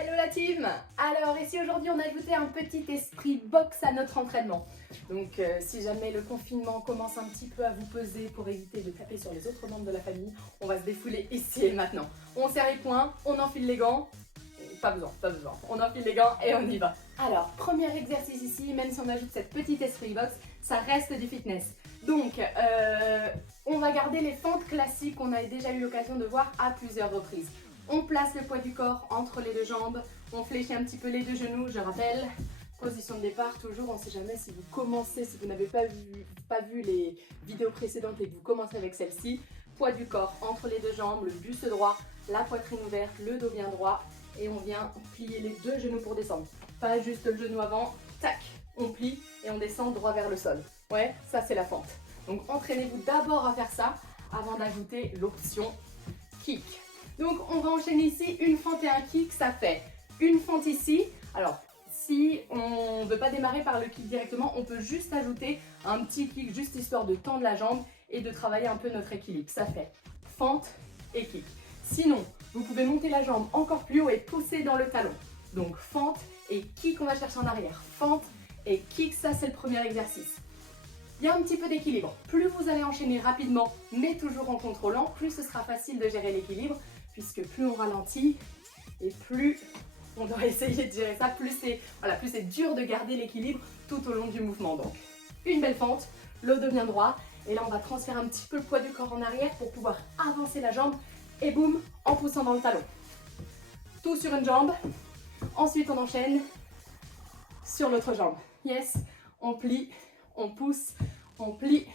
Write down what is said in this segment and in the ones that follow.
Hello la team! Alors ici aujourd'hui on a ajouté un petit esprit boxe à notre entraînement. Donc si jamais le confinement commence un petit peu à vous peser pour éviter de taper sur les autres membres de la famille, on va se défouler ici et maintenant. On serre les poings, on enfile les gants. Pas besoin. On enfile les gants et on y va. Alors, premier exercice ici, même si on ajoute cette petite esprit box, ça reste du fitness. Donc, on va garder les fentes classiques qu'on a déjà eu l'occasion de voir à plusieurs reprises. On place le poids du corps entre les deux jambes, on fléchit un petit peu les deux genoux, je rappelle. Position de départ, toujours, on ne sait jamais si vous commencez, si vous n'avez pas vu les vidéos précédentes et que vous commencez avec celle-ci. Poids du corps entre les deux jambes, le buste droit, la poitrine ouverte, le dos bien droit. Et on vient plier les deux genoux pour descendre. Pas juste le genou avant, tac, on plie et on descend droit vers le sol. Ouais, ça c'est la fente. Donc entraînez-vous d'abord à faire ça avant d'ajouter l'option kick. Donc on va enchaîner ici une fente et un kick, ça fait une fente ici. Alors si on ne veut pas démarrer par le kick directement, on peut juste ajouter un petit kick, juste histoire de tendre la jambe et de travailler un peu notre équilibre. Ça fait fente et kick. Sinon, vous pouvez monter la jambe encore plus haut et pousser dans le talon. Donc fente et kick, on va chercher en arrière. Fente et kick, ça c'est le premier exercice. Il y a un petit peu d'équilibre. Plus vous allez enchaîner rapidement, mais toujours en contrôlant, plus ce sera facile de gérer l'équilibre, puisque plus on ralentit et plus on doit essayer de gérer ça, plus c'est dur de garder l'équilibre tout au long du mouvement. Donc, une belle fente, le dos bien droit, et là on va transférer un petit peu le poids du corps en arrière pour pouvoir avancer la jambe, et boum, en poussant dans le talon. Tout sur une jambe, ensuite on enchaîne sur l'autre jambe. Yes, on plie, on pousse, on plie,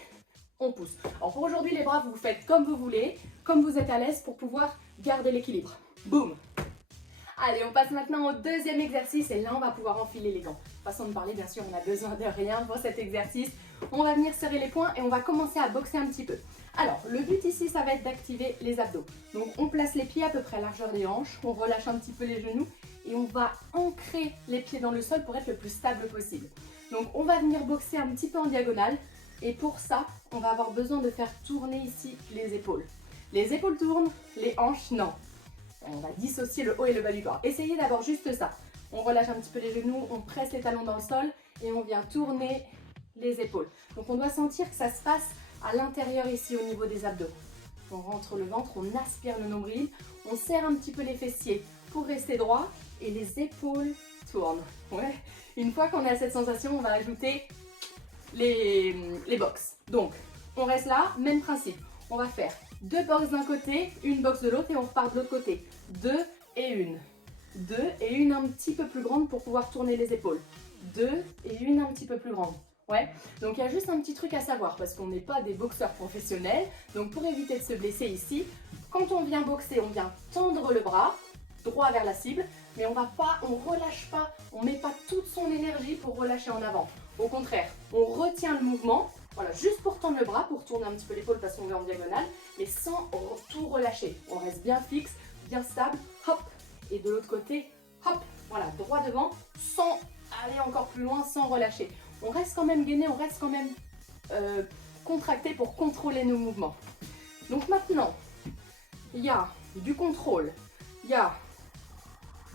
on pousse. Alors pour aujourd'hui les bras, vous faites comme vous voulez, comme vous êtes à l'aise pour pouvoir garder l'équilibre. Boum. Allez, on passe maintenant au deuxième exercice et là on va pouvoir enfiler les gants. Façon de parler, bien sûr, on n'a besoin de rien pour cet exercice. On va venir serrer les poings et on va commencer à boxer un petit peu. Alors, le but ici, ça va être d'activer les abdos. Donc, on place les pieds à peu près à largeur des hanches, on relâche un petit peu les genoux et on va ancrer les pieds dans le sol pour être le plus stable possible. Donc, on va venir boxer un petit peu en diagonale et pour ça, on va avoir besoin de faire tourner ici les épaules. Les épaules tournent, les hanches, non. On va dissocier le haut et le bas du corps. Essayez d'abord juste ça. On relâche un petit peu les genoux, on presse les talons dans le sol et on vient tourner les épaules. Donc on doit sentir que ça se passe à l'intérieur ici au niveau des abdos. On rentre le ventre, on aspire le nombril, on serre un petit peu les fessiers pour rester droit et les épaules tournent. Ouais. Une fois qu'on a cette sensation, on va ajouter les box. Donc on reste là, même principe. On va faire 2 box d'un côté, une box de l'autre et on repart de l'autre côté. 2 et une. 2 et une un petit peu plus grande pour pouvoir tourner les épaules. 2 et une un petit peu plus grande. Ouais, donc il y a juste un petit truc à savoir parce qu'on n'est pas des boxeurs professionnels. Donc pour éviter de se blesser ici, quand on vient boxer, on vient tendre le bras droit vers la cible, mais on relâche pas, on met pas toute son énergie pour relâcher en avant. Au contraire, on retient le mouvement, voilà, juste pour tendre le bras, pour tourner un petit peu l'épaule parce qu'on est en diagonale, mais sans tout relâcher. On reste bien fixe, bien stable, hop, et de l'autre côté, hop, voilà, droit devant, sans aller encore plus loin, sans relâcher. On reste quand même gainé, on reste quand même contracté pour contrôler nos mouvements. Donc maintenant, il y a du contrôle, il y a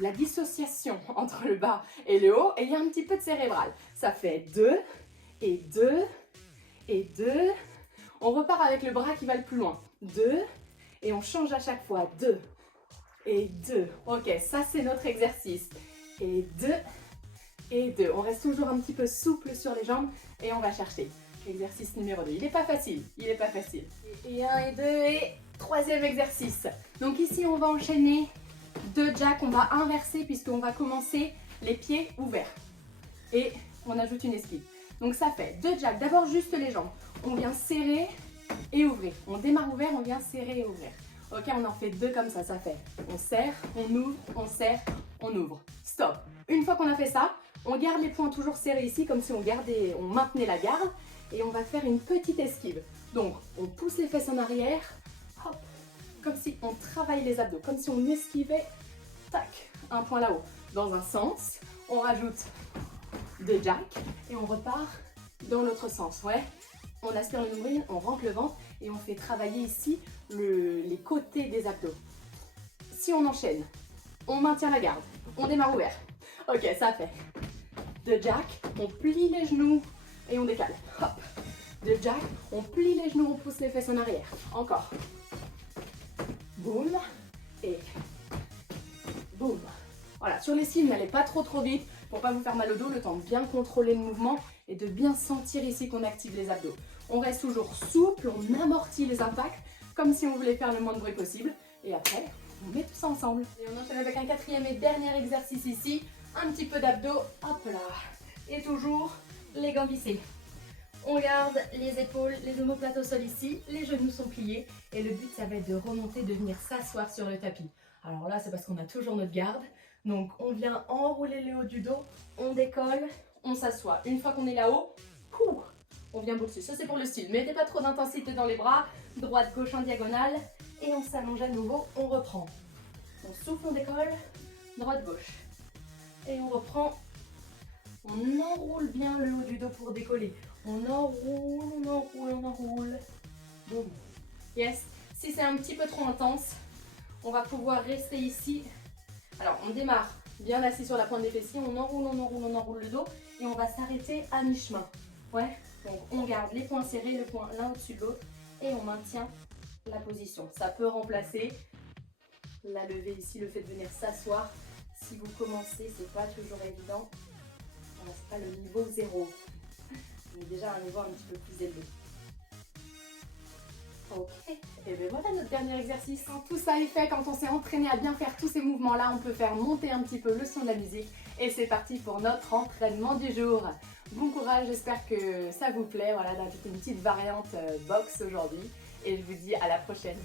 la dissociation entre le bas et le haut, et il y a un petit peu de cérébral. Ça fait 2 et 2 et 2. On repart avec le bras qui va le plus loin. 2 et on change à chaque fois. 2 et 2. Ok, ça c'est notre exercice. Et 2 et 2. On reste toujours un petit peu souple sur les jambes et on va chercher. Exercice numéro 2. Il n'est pas facile, il n'est pas facile. Et 1 et 2 et troisième exercice. Donc ici on va enchaîner 2 jacks, on va inverser puisqu'on va commencer les pieds ouverts. Et on ajoute une esquive. Donc ça fait 2 jacks, d'abord juste les jambes. On vient serrer et ouvrir. On démarre ouvert, on vient serrer et ouvrir. Ok, on en fait 2 comme ça, ça fait. On serre, on ouvre, on serre, on ouvre. Stop. Une fois qu'on a fait ça, on garde les poings toujours serrés ici, comme si on maintenait la garde. Et on va faire une petite esquive. Donc, on pousse les fesses en arrière, hop, comme si on travaille les abdos, comme si on esquivait, tac, un point là-haut. Dans un sens, on rajoute 2 jacks et on repart dans l'autre sens, ouais. On aspire le nombril, on rentre le ventre et on fait travailler ici les côtés des abdos. Si on enchaîne on maintient la garde. On démarre ouvert. Ok, ça fait. De jack, on plie les genoux et on décale. Hop. De jack, on plie les genoux, on pousse les fesses en arrière. Encore. Boum. Et boum. Voilà, sur les cils, n'allez pas trop vite pour pas vous faire mal au dos, le temps de bien contrôler le mouvement et de bien sentir ici qu'on active les abdos. On reste toujours souple, on amortit les impacts comme si on voulait faire le moins de bruit possible. Et après, on met tout ça ensemble. Et on enchaîne avec un quatrième et dernier exercice ici. Un petit peu d'abdos, hop là. Et toujours les gants vissés. On garde les épaules, les omoplates au sol ici, les genoux sont pliés. Et le but, ça va être de remonter, de venir s'asseoir sur le tapis. Alors là, c'est parce qu'on a toujours notre garde. Donc, on vient enrouler le haut du dos, on décolle, on s'assoit. Une fois qu'on est là-haut, on vient bosser. Ça, c'est pour le style. Mettez pas trop d'intensité dans les bras. Droite, gauche en diagonale. Et on s'allonge à nouveau, on reprend. On souffle, on décolle. Droite, gauche. Et on reprend. On enroule bien le haut du dos pour décoller. On enroule, on enroule, on enroule. Boum. Yes. Si c'est un petit peu trop intense, on va pouvoir rester ici. Alors, on démarre bien assis sur la pointe des fessiers. On enroule, on enroule, on enroule le dos. Et on va s'arrêter à mi-chemin. Ouais. Donc, on garde les poings serrés, le poing l'un au-dessus de l'autre. Et on maintient la position. Ça peut remplacer la levée ici, le fait de venir s'asseoir. Si vous commencez, c'est pas toujours évident. C'est pas le niveau 0. Mais déjà un niveau un petit peu plus élevé. Ok, et bien voilà notre dernier exercice. Quand tout ça est fait, quand on s'est entraîné à bien faire tous ces mouvements-là, on peut faire monter un petit peu le son de la musique. Et c'est parti pour notre entraînement du jour. Bon courage, j'espère que ça vous plaît. Voilà, d'ajouter une petite variante boxe aujourd'hui. Et je vous dis à la prochaine.